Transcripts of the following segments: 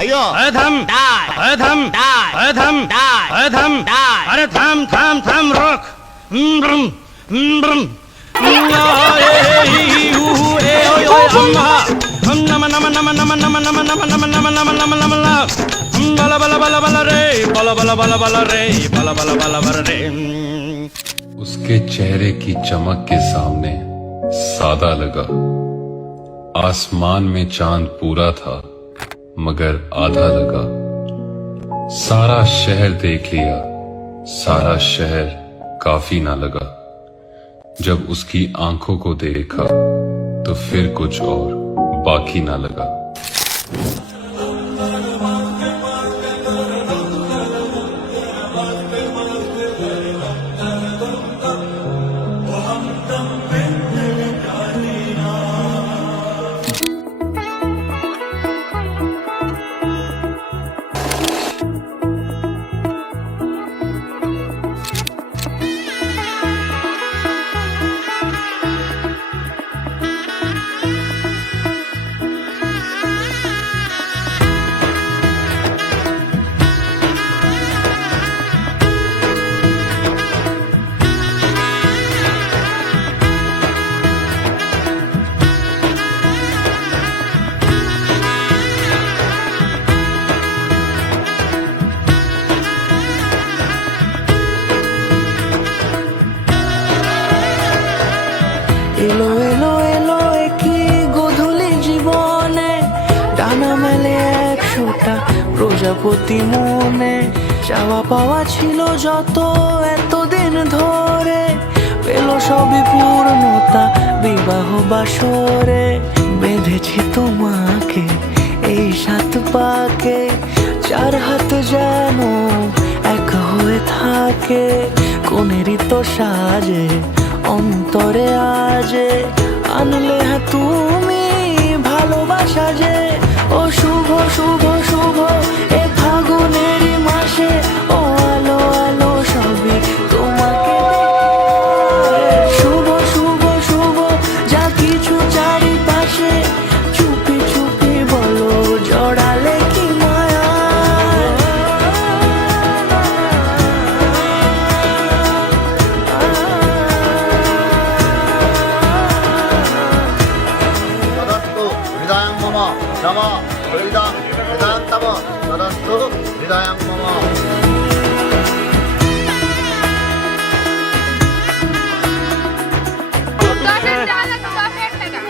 अयो थम डाय थम डाय थम डाय थम डाय अरे थम थम थम रोक ब्रम ब्रम नम नम नम नम नम नम नम नम नम नम नम नम बला बला बला बला रे बला बला बला बला रे बला बला बला बला रे। उसके चेहरे की चमक के सामने सादा लगा। आसमान में चांद पूरा था मगर आधा लगा। सारा शहर देख लिया, सारा शहर काफी ना लगा। जब उसकी आंखों को देखा तो फिर कुछ और बाकी ना लगा। এলো এলো এলো একই গোধূলি জীবনে, ডানা মেলে 100টা প্রজাপতি মনে। চাওয়া পাওয়া ছিল যত এতদিন ধরে, পেল সবই পূর্ণতা বিবাহ বাসরে। বেঁধেছি তোমাকে এই 7 পাকে, 4 হাত যেন এক হয়ে থাকে। কোনেরই তো সাজে অন্তরে আজে, আনলে হ্যাঁ তুমি ভালোবাসা যে। ও শুভ শুভ শুভ এ ফাগুনেরই মাসে, ও আলো আলো সবই তোমাকে শুভ শুভ শুভ যা কিছু চারিপাশে। চুপি চুপি বলো জড়ালে কি মায়া। तदस्तु हृदयं मम नम हृदयं हृदयं तव तदस्तु हृदयं मम।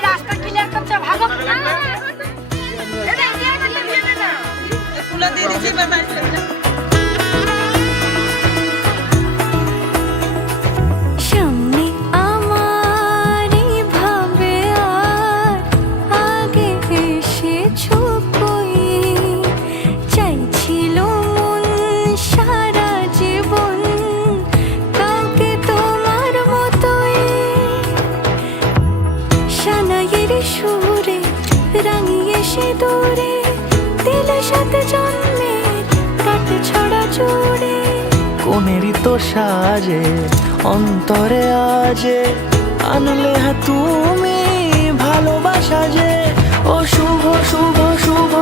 রাস্তা ক্লিয়ার করতে ভাগো না। ফুলা দিয়ে দিছি বাতাস। সামনে আমারই ভাবে আর আগে এসেছো কই, চাইছিল মন সারা জীবন কাউকে তোমার মতোই। সানাইয়ের সুরে রাঙিয়ে সে দূরে, দিলে 7 জন্মের কাট ছড়া জোড়ে। কোনেরই তো সাজে অন্তরে আজে, আনলে হ্যাঁ তুমি ভালোবাসা যে। ও শুভ শুভ শুভ